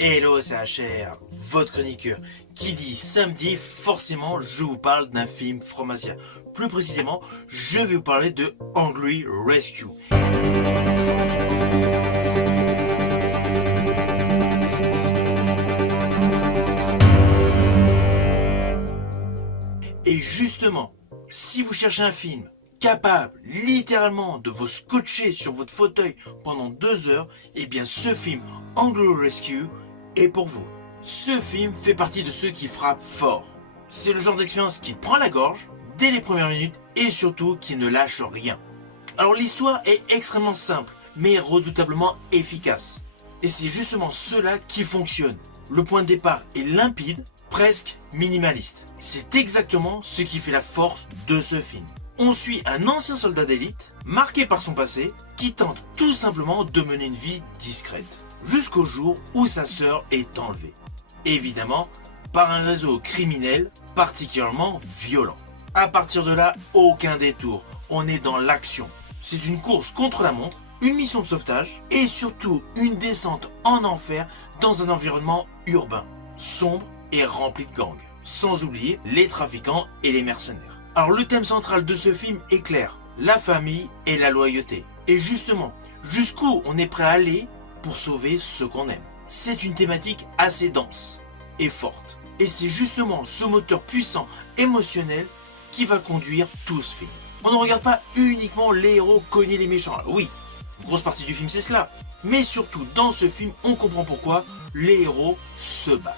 Hello, c'est HR, votre chroniqueur. Qui dit samedi, forcément, je vous parle d'un film From Asia. Plus précisément, je vais vous parler de Hungry Rescue. Et justement, si vous cherchez un film capable littéralement de vous scotcher sur votre fauteuil pendant 2 heures, eh bien ce film Hungry Rescue est pour vous. Ce film fait partie de ceux qui frappent fort. C'est le genre d'expérience qui te prend la gorge dès les premières minutes et surtout qui ne lâche rien. Alors l'histoire est extrêmement simple mais redoutablement efficace. Et c'est justement cela qui fonctionne. Le point de départ est limpide, presque minimaliste. C'est exactement ce qui fait la force de ce film. On suit un ancien soldat d'élite, marqué par son passé, qui tente tout simplement de mener une vie discrète, jusqu'au jour où sa sœur est enlevée. Évidemment, par un réseau criminel particulièrement violent. À partir de là, aucun détour, on est dans l'action. C'est une course contre la montre, une mission de sauvetage et surtout une descente en enfer dans un environnement urbain, sombre et rempli de gangs. Sans oublier les trafiquants et les mercenaires. Alors le thème central de ce film est clair, la famille et la loyauté. Et justement, jusqu'où on est prêt à aller pour sauver ce qu'on aime. C'est une thématique assez dense et forte. Et c'est justement ce moteur puissant, émotionnel, qui va conduire tout ce film. On ne regarde pas uniquement les héros cogner les méchants. Alors oui, une grosse partie du film c'est cela. Mais surtout dans ce film, on comprend pourquoi les héros se battent.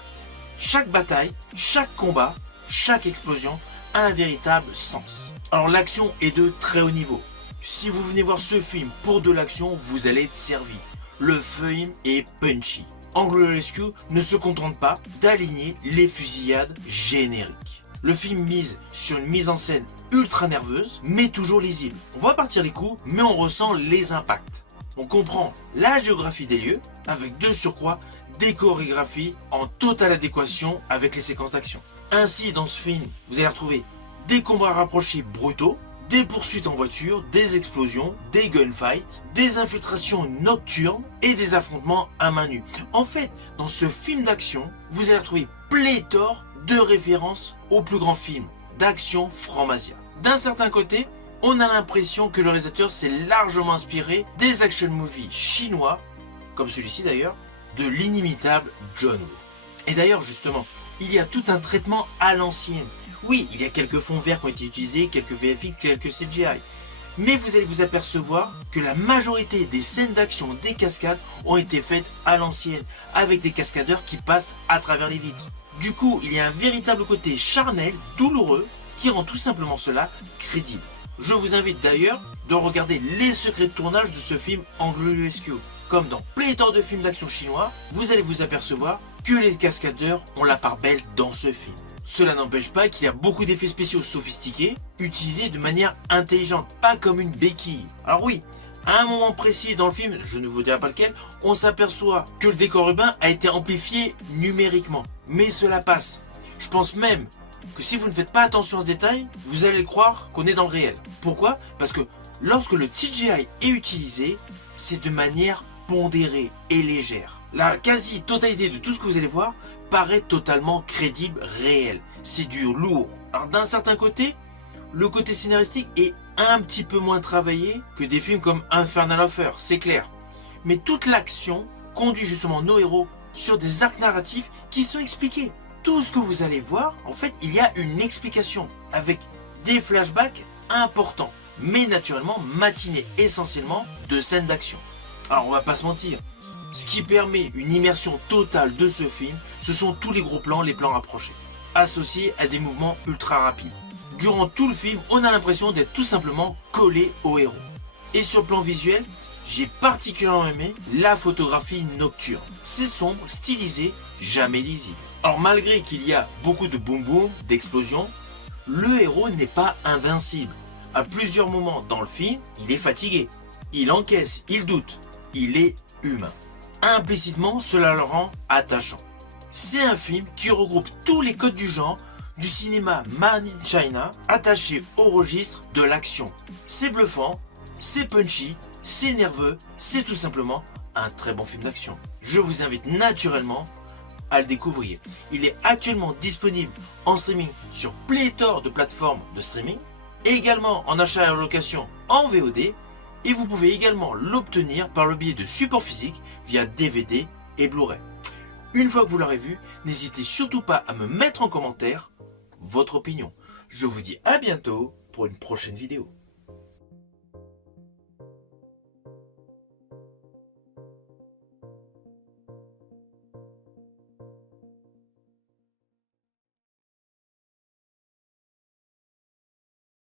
Chaque bataille, chaque combat, chaque explosion a un véritable sens. Alors l'action est de très haut niveau. Si vous venez voir ce film pour de l'action, vous allez être servi. Le film est punchy. Hungry Rescue ne se contente pas d'aligner les fusillades génériques. Le film mise sur une mise en scène ultra nerveuse, mais toujours lisible. On voit partir les coups, mais on ressent les impacts. On comprend la géographie des lieux, avec de surcroît des chorégraphies en totale adéquation avec les séquences d'action. Ainsi, dans ce film, vous allez retrouver des combats rapprochés brutaux, des poursuites en voiture, des explosions, des gunfights, des infiltrations nocturnes et des affrontements à main nue. En fait, dans ce film d'action, vous allez retrouver pléthore de références aux plus grands films d'action From Asia. D'un certain côté, on a l'impression que le réalisateur s'est largement inspiré des action movies chinois, comme celui-ci d'ailleurs, de l'inimitable John Woo. Et d'ailleurs, justement, il y a tout un traitement à l'ancienne. Oui, il y a quelques fonds verts qui ont été utilisés, quelques VFX, quelques CGI. Mais vous allez vous apercevoir que la majorité des scènes d'action, des cascades, ont été faites à l'ancienne, avec des cascadeurs qui passent à travers les vitres. Du coup, il y a un véritable côté charnel, douloureux, qui rend tout simplement cela crédible. Je vous invite d'ailleurs de regarder les secrets de tournage de ce film Hungry Rescue. Comme dans pléthore de films d'action chinois, vous allez vous apercevoir que les cascadeurs ont la part belle dans ce film. Cela n'empêche pas qu'il y a beaucoup d'effets spéciaux sophistiqués, utilisés de manière intelligente, pas comme une béquille. Alors oui, à un moment précis dans le film, je ne vous dirai pas lequel, on s'aperçoit que le décor urbain a été amplifié numériquement. Mais cela passe. Je pense même que si vous ne faites pas attention à ce détail, vous allez croire qu'on est dans le réel. Pourquoi? Parce que lorsque le CGI est utilisé, c'est de manière pondérée et légère. La quasi-totalité de tout ce que vous allez voir paraît totalement crédible, réel. C'est du lourd. Alors d'un certain côté, le côté scénaristique est un petit peu moins travaillé que des films comme Infernal Offer, c'est clair. Mais toute l'action conduit justement nos héros sur des arcs narratifs qui sont expliqués. Tout ce que vous allez voir, en fait, il y a une explication avec des flashbacks importants, mais naturellement matinés essentiellement de scènes d'action. Alors on va pas se mentir, ce qui permet une immersion totale de ce film, ce sont tous les gros plans, les plans rapprochés, associés à des mouvements ultra rapides. Durant tout le film, on a l'impression d'être tout simplement collé au héros. Et sur le plan visuel, j'ai particulièrement aimé la photographie nocturne. C'est sombre, stylisé, jamais lisible. Alors malgré qu'il y a beaucoup de boum boum, d'explosions, le héros n'est pas invincible. À plusieurs moments dans le film, il est fatigué, il encaisse, il doute, il est humain. Implicitement, cela le rend attachant. C'est un film qui regroupe tous les codes du genre du cinéma Made in China attaché au registre de l'action. C'est bluffant, c'est punchy, c'est nerveux, c'est tout simplement un très bon film d'action. Je vous invite naturellement à le découvrir. Il est actuellement disponible en streaming sur pléthore de plateformes de streaming, et également en achat et en location en VOD, et vous pouvez également l'obtenir par le biais de supports physiques via DVD et Blu-ray. Une fois que vous l'aurez vu, n'hésitez surtout pas à me mettre en commentaire votre opinion. Je vous dis à bientôt pour une prochaine vidéo.